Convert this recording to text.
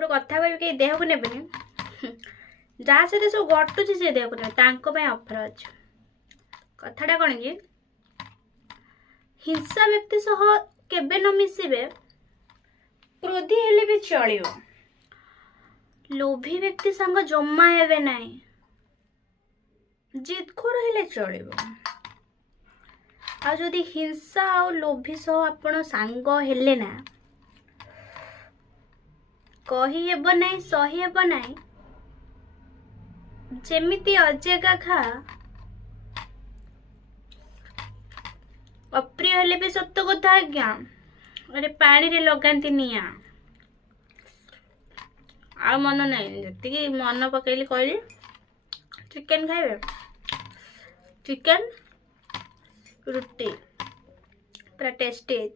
गोटे कथा कह कहीं देह को ने जहाँ सहित सब घटुची से देह को ने ऑफर अच्छे कथाटा कौन कि हिंसा व्यक्ति सह केबे न मिसिबे क्रोधी हेले भी चलियो लोभी व्यक्ति संग जमा हेबे नाही जिदखोर हेले चलियो आ जदि हिंसा आ लोभी सह आपण सांग हेले ना कही हेब नाही सही हेब नाही जेमिति अजेगा खा अप्रिय हेले भी सत्य कथा आज्ञा अरे पानी रे लगाती निया आ मन नहीं जी मन पकईली कहली चिकेन खाइबे चिकेन रुटी पूरा टेस्टी है।